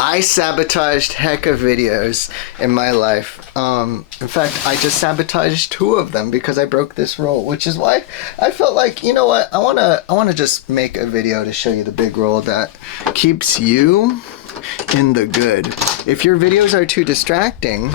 I sabotaged heck of videos in my life. In fact, I just sabotaged 2 of them because I broke this rule, which is why I felt like, you know what, I wanna just make a video to show you the big rule that keeps you in the good. If your videos are too distracting,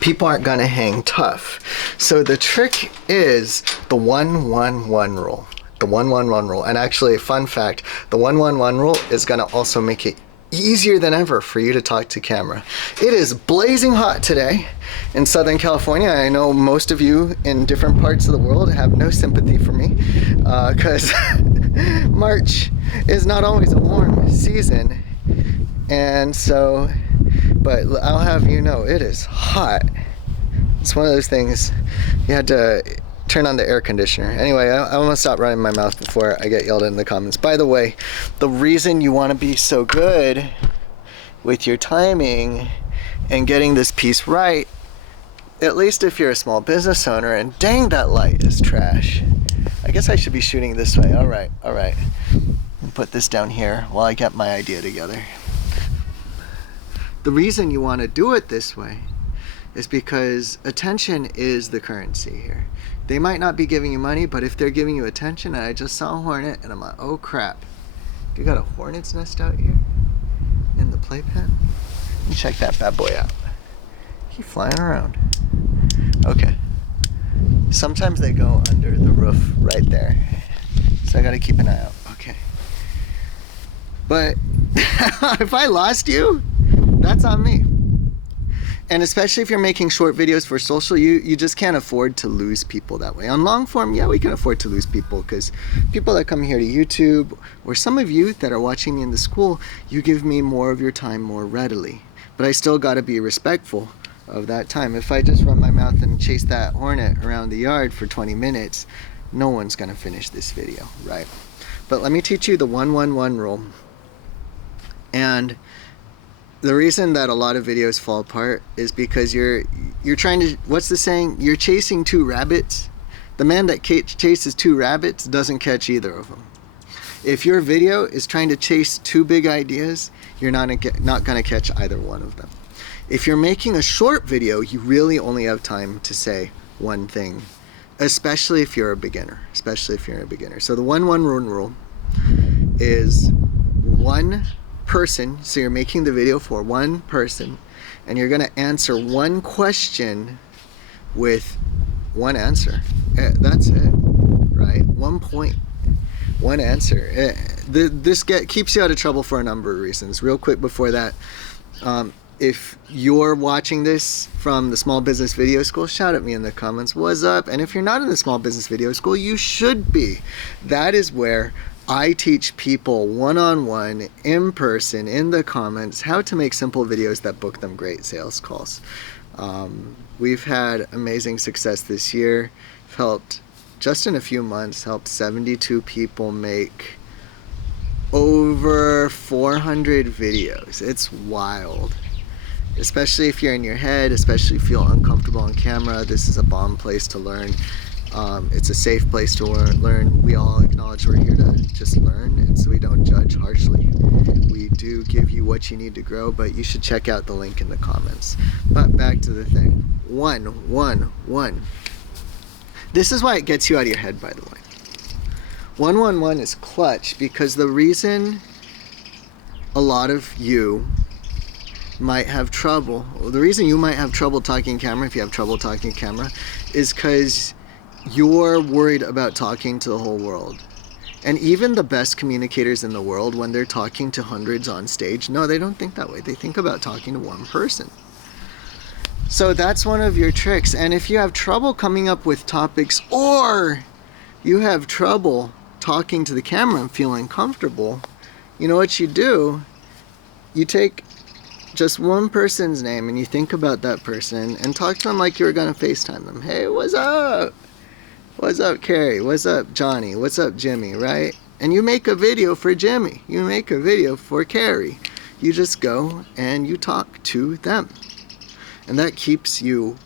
people aren't gonna hang tough. So the trick is the 1-1-1 rule. The 1-1-1 rule. And actually, fun fact, the 1-1-1 rule is gonna also make it easier than ever for you to talk to camera. It is blazing hot today in Southern California. I know most of you in different parts of the world have no sympathy for me because March is not always a warm season. And so, but I'll have you know, it is hot. It's one of those things you had to turn on the air conditioner. Anyway, I'm gonna stop running my mouth before I get yelled at in the comments. By the way, the reason you want to be so good with your timing and getting this piece right, at least if you're a small business owner, and dang, that light is trash. I guess I should be shooting this way. All right. I'll put this down here while I get my idea together. The reason you want to do it this way is because attention is the currency here. They might not be giving you money, but if they're giving you attention, and I just saw a hornet, and I'm like, oh crap. You got a hornet's nest out here in the playpen? Let me check that bad boy out. He's flying around. Okay. Sometimes they go under the roof right there. So I gotta keep an eye out. Okay. But if I lost you, that's on me. And especially if you're making short videos for social, you just can't afford to lose people that way. On long form, yeah, we can afford to lose people because people that come here to YouTube, or some of you that are watching me in the school, you give me more of your time more readily. But I still gotta be respectful of that time. If I just run my mouth and chase that hornet around the yard for 20 minutes, no one's gonna finish this video, right? But let me teach you the 1-1-1 rule. And the reason that a lot of videos fall apart is because you're trying to, what's the saying? You're chasing 2 rabbits. The man that chases 2 rabbits doesn't catch either of them. If your video is trying to chase 2 big ideas, you're not gonna catch either one of them. If you're making a short video, you really only have time to say one thing, especially if you're a beginner. So the 1-1-1 rule is one person, so you're making the video for one person, and you're gonna answer one question with one answer. That's it, right? 1 point, one answer. This keeps you out of trouble for a number of reasons. Real quick before that, if you're watching this from the Small Business Video School, shout at me in the comments, what's up? And if you're not in the Small Business Video School, you should be. That is where I teach people one-on-one, in person, in the comments, how to make simple videos that book them great sales calls. We've had amazing success this year. We've helped, just in a few months, helped 72 people make over 400 videos. It's wild. Especially if you're in your head, especially if you feel uncomfortable on camera, this is a bomb place to learn. It's a safe place to learn. We all acknowledge we're here to just learn, and so we don't judge harshly. We do give you what you need to grow, but you should check out the link in the comments. But back to the thing. 1-1-1. This is why it gets you out of your head, by the way. 1-1-1 is clutch because the reason a lot of you might have trouble, the reason you might have trouble talking camera, if you have trouble talking camera, is because you're worried about talking to the whole world. And even the best communicators in the world, when they're talking to hundreds on stage, no, they don't think that way. They think about talking to one person. So that's one of your tricks. And if you have trouble coming up with topics, or you have trouble talking to the camera and feeling comfortable, you know what you do? You take just one person's name and you think about that person and talk to them like you were gonna FaceTime them. Hey, what's up? What's up, Carrie? What's up, Johnny? What's up, Jimmy, right? And you make a video for Jimmy. You make a video for Carrie. You just go and you talk to them. And that keeps you,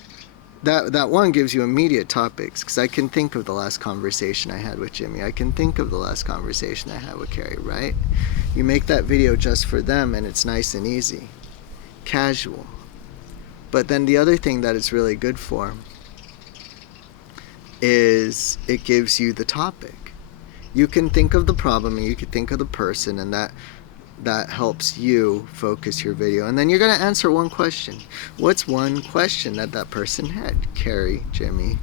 that one gives you immediate topics, because I can think of the last conversation I had with Jimmy. I can think of the last conversation I had with Carrie, right? You make that video just for them, and it's nice and easy, casual. But then the other thing that it's really good for is it gives you the topic. You can think of the problem, and you can think of the person, and that helps you focus your video. And then you're going to answer one question. What's one question that person had? Carrie, Jimmy,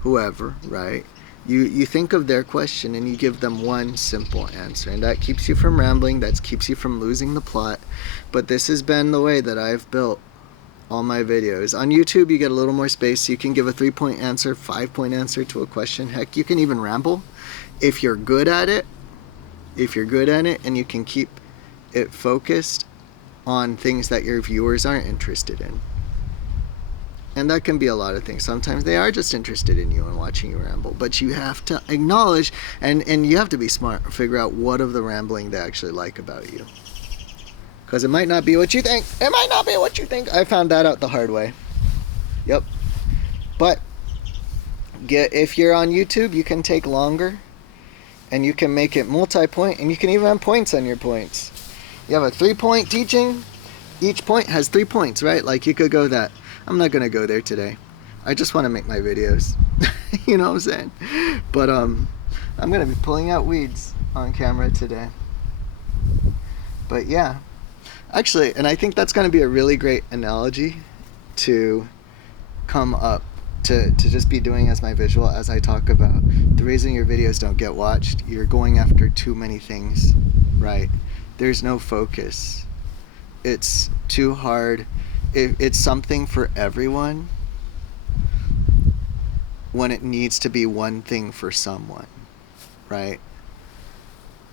whoever, right? You think of their question and you give them one simple answer, and that keeps you from rambling, that keeps you from losing the plot. But this has been the way that I've built all my videos. On YouTube you get a little more space. You can give a 3-point answer, 5-point answer to a question. Heck, you can even ramble if you're good at it. If you're good at it and you can keep it focused on things that your viewers aren't interested in. And that can be a lot of things. Sometimes they are just interested in you and watching you ramble. But you have to acknowledge, and you have to be smart, figure out what of the rambling they actually like about you. Because it might not be what you think. It might not be what you think. I found that out the hard way. Yep. But if you're on YouTube, you can take longer. And you can make it multi-point. And you can even have points on your points. You have a 3-point teaching. Each point has 3 points, right? Like you could go that. I'm not gonna go there today. I just want to make my videos. You know what I'm saying? But I'm gonna be pulling out weeds on camera today. But yeah, actually, and I think that's gonna be a really great analogy to come up to just be doing as my visual as I talk about the reason your videos don't get watched. You're going after too many things, right? There's no focus. It's too hard. It's something for everyone when it needs to be one thing for someone, right?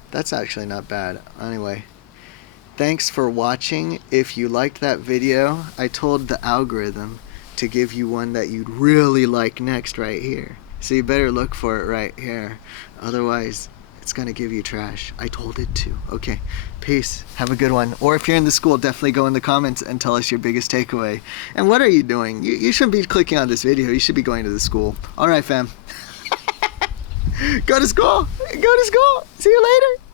That's actually not bad. Anyway, thanks for watching. If you liked that video, I told the algorithm to give you one that you'd really like next right here. So you better look for it right here. Otherwise, it's gonna give you trash. I told it to. Okay, peace. Have a good one. Or if you're in the school, definitely go in the comments and tell us your biggest takeaway. And what are you doing? You shouldn't be clicking on this video. You should be going to the school. All right, fam. Go to school. Go to school. See you later.